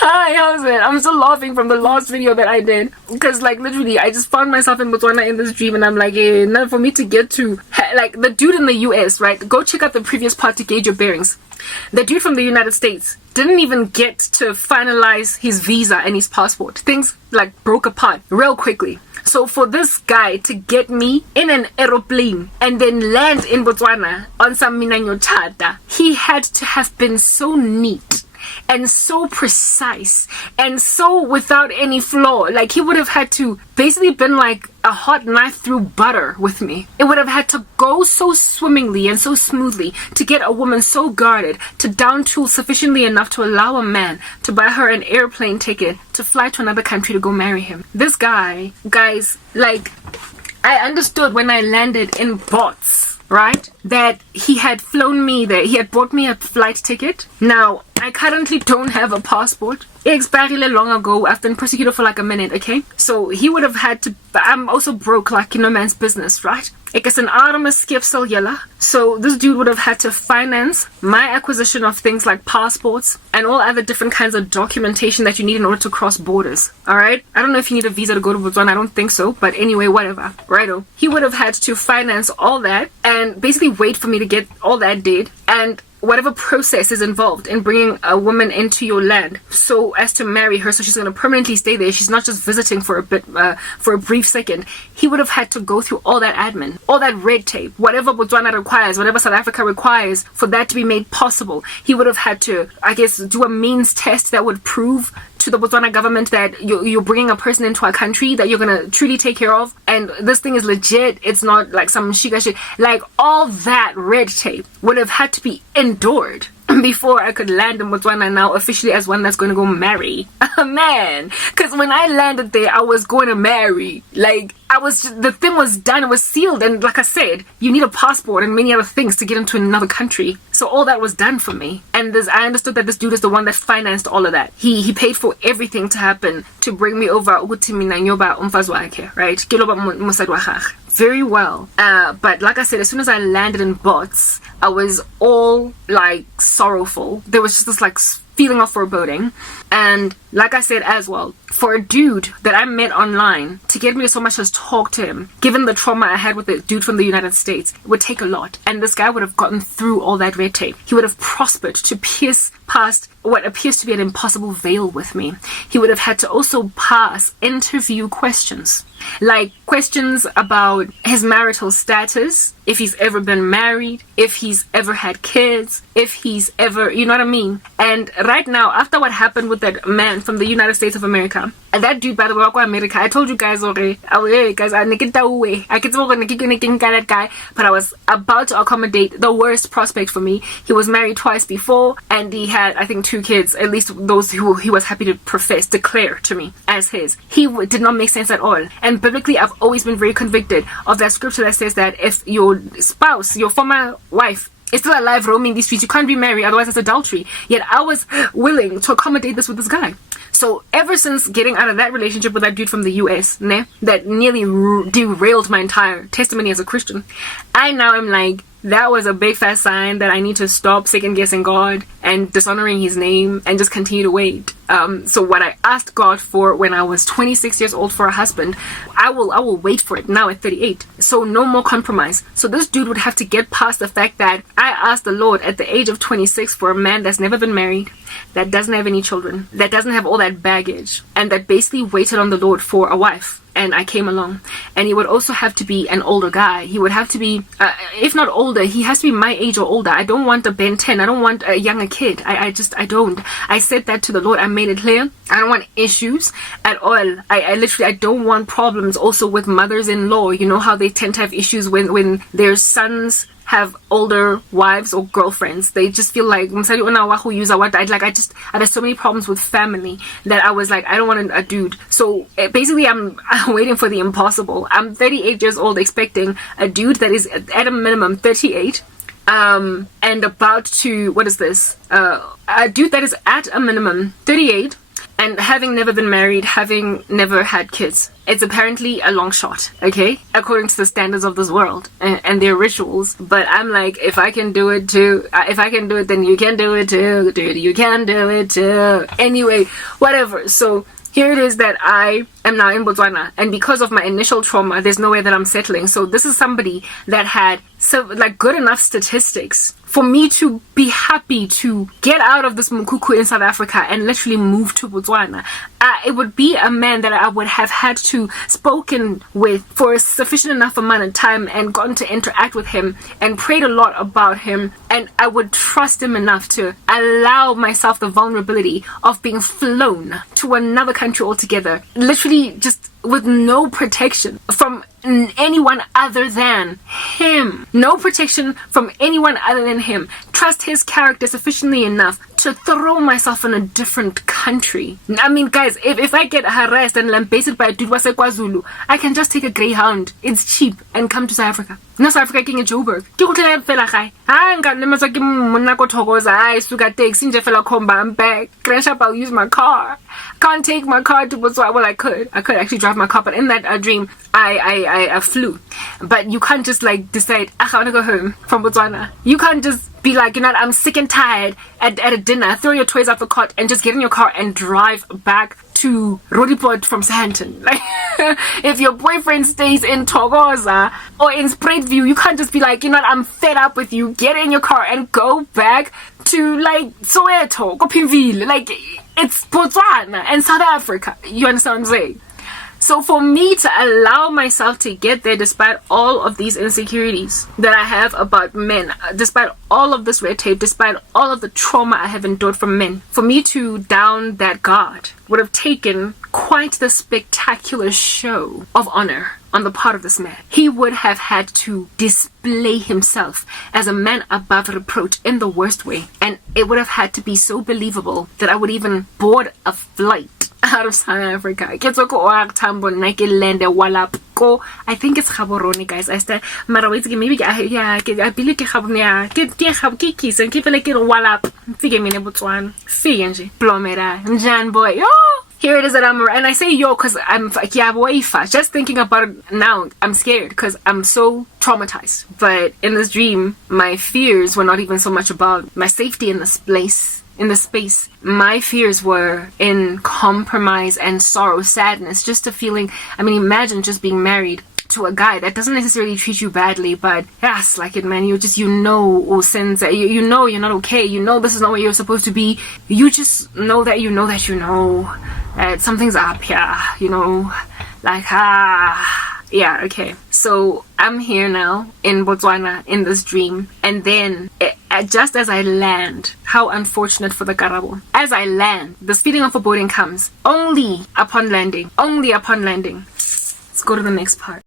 Hi, how's it? I'm still laughing from the last video that I did because, like, literally, I just found myself in Botswana in this dream, and I'm like, now for me to get to, like, the dude in the US, right? Go check out the previous part to gauge your bearings. The dude from the United States didn't even get to finalize his visa and his passport. Things, like, broke apart real quickly. So for this guy to get me in an aeroplane and then land in Botswana on some Minanyo Chata, he had to have been so neat and so precise and so without any flaw. Like, he would have had to basically been like a hot knife through butter with me. It would have had to go so swimmingly and so smoothly to get a woman so guarded, to down tool sufficiently enough to allow a man to buy her an airplane ticket to fly to another country to go marry him. This guy, guys, like, I understood when I landed in Bots, right, that he had flown me there. He had bought me a flight ticket. Now, I currently don't have a passport. It expired long ago. I've been prosecuted for like a minute, okay? So he would have had to... I'm also broke, like, no man's business, right? Ek is 'n arme skepsel julle. So this dude would have had to finance my acquisition of things like passports and all other different kinds of documentation that you need in order to cross borders, alright? I don't know if you need a visa to go to Botswana. I don't think so. But anyway, whatever. Righto. He would have had to finance all that and basically wait for me to get all that did, and whatever process is involved in bringing a woman into your land so as to marry her, so she's going to permanently stay there. She's not just visiting for a bit, for a brief second. He would have had to go through all that admin, all that red tape, whatever Botswana requires, whatever South Africa requires for that to be made possible. He would have had to, I guess, do a means test that would prove to the Botswana government that you're bringing a person into a country that you're gonna truly take care of, and this thing is legit. It's not like some shiga shit. Like, all that red tape would have had to be endured before I could land in Botswana now officially as one that's going to go marry a man. Because when I landed there, I was going to marry. Like, the thing was done, it was sealed, and like I said, you need a passport and many other things to get into another country. So all that was done for me. And I understood that this dude is the one that financed all of that. He paid for everything to happen to bring me over. Right? Very well. But like I said, as soon as I landed in Bots, I was all like sorrowful. There was just this like feeling of foreboding. And like I said as well, for a dude that I met online to get me to so much as talk to him, given the trauma I had with the dude from the United States, it would take a lot. And this guy would have gotten through all that red tape. He would have prospered to pierce past what appears to be an impossible veil with me. He would have had to also pass interview questions, like questions about his marital status, if he's ever been married, if he's ever had kids, if he's ever, you know what I mean? And right now, after what happened with that man from the United States of America, and that dude, by the way, America, I told you guys already, guys, I that guy, but I was about to accommodate the worst prospect for me. He was married twice before, and he had, I think, 2 kids, at least those who he was happy to declare to me as his. He did not make sense at all. And biblically, I've always been very convicted of that scripture that says that if your spouse, your former wife, is still alive roaming these streets, you can't be married, otherwise it's adultery. Yet I was willing to accommodate this with this guy. So ever since getting out of that relationship with that dude from the US, that nearly derailed my entire testimony as a Christian, I now am like, that was a big fat sign that I need to stop second guessing God and dishonoring his name and just continue to wait. So what I asked God for when I was 26 years old for a husband, I will wait for it now at 38. So no more compromise. So this dude would have to get past the fact that I asked the Lord at the age of 26 for a man that's never been married, that doesn't have any children, that doesn't have all that baggage, and that basically waited on the Lord for a wife. And I came along. And he would also have to be an older guy. He would have to be, if not older, he has to be my age or older. I don't want a Ben 10. I don't want a younger kid. I don't. I said that to the Lord. I made it clear. I don't want issues at all. I don't want problems also with mothers-in-law. You know how they tend to have issues when their sons have older wives or girlfriends. They just feel like there's so many problems with family that I was like, I don't want a dude. So basically I'm waiting for the impossible. I'm 38 years old expecting a dude that is at a minimum 38 and about to, what is this? A dude that is at a minimum 38 And having never been married, having never had kids, it's apparently a long shot, okay? According to the standards of this world and their rituals. But I'm like, if I can do it too, if I can do it, then you can do it too, dude. You can do it too. Anyway, whatever. So here it is that I am now in Botswana, and because of my initial trauma, there's no way that I'm settling. So this is somebody that had good enough statistics for me to be happy to get out of this mukuku in South Africa and literally move to Botswana. It would be a man that I would have had to spoken with for a sufficient enough amount of time and gotten to interact with him and prayed a lot about him, and I would trust him enough to allow myself the vulnerability of being flown to another country altogether, literally just with no protection from anyone other than him. No protection from anyone other than him. Trust his character sufficiently enough to throw myself in a different country. I mean, guys, if I get harassed and lambasted by a dude wase KwaZulu, I can just take a Greyhound. It's cheap and come to South Africa. No, South Africa king Joburg. Ke go tla fela gae. Ha nka lemetswa ke monna ko thokoza. I suka taxi nje fela khomba I'm back. Crash up, I'll use my car. Can't take my car to Botswana. Well, I could actually drive my car, but in that dream, I flew. But you can't just decide, I want to go home from Botswana. You can't just be like, you know what, I'm sick and tired at a dinner, throw your toys out the cot and just get in your car and drive back to Rodiport from Sandton. Like, if your boyfriend stays in Thokoza or in Spruitview, you can't just be like, you know what, I'm fed up with you, get in your car and go back to Soweto, Kopimville. It's Botswana and South Africa. You understand what I'm saying? So for me to allow myself to get there despite all of these insecurities that I have about men, despite all of this red tape, despite all of the trauma I have endured from men, for me to down that guard would have taken quite the spectacular show of honor on the part of this man. He would have had to display himself as a man above reproach in the worst way, and it would have had to be so believable that I would even board a flight out of South Africa. I think it's Gaborone, guys. I said, maybe I believe here it is that and I say yo because I'm just thinking about it now. I'm scared because I'm so traumatized. But in this dream, my fears were not even so much about my safety in this place. In the space, my fears were in compromise and sorrow, sadness, just a feeling. I mean, imagine just being married to a guy that doesn't necessarily treat you badly, but yes, like it, man, you know since you know you're not okay, you know this is not where you're supposed to be, you just know that that something's up here, yeah, okay. So I'm here now in Botswana in this dream, and then just as I land, how unfortunate for the Karabo, as I land, this feeling of foreboding comes only upon landing. Let's go to the next part.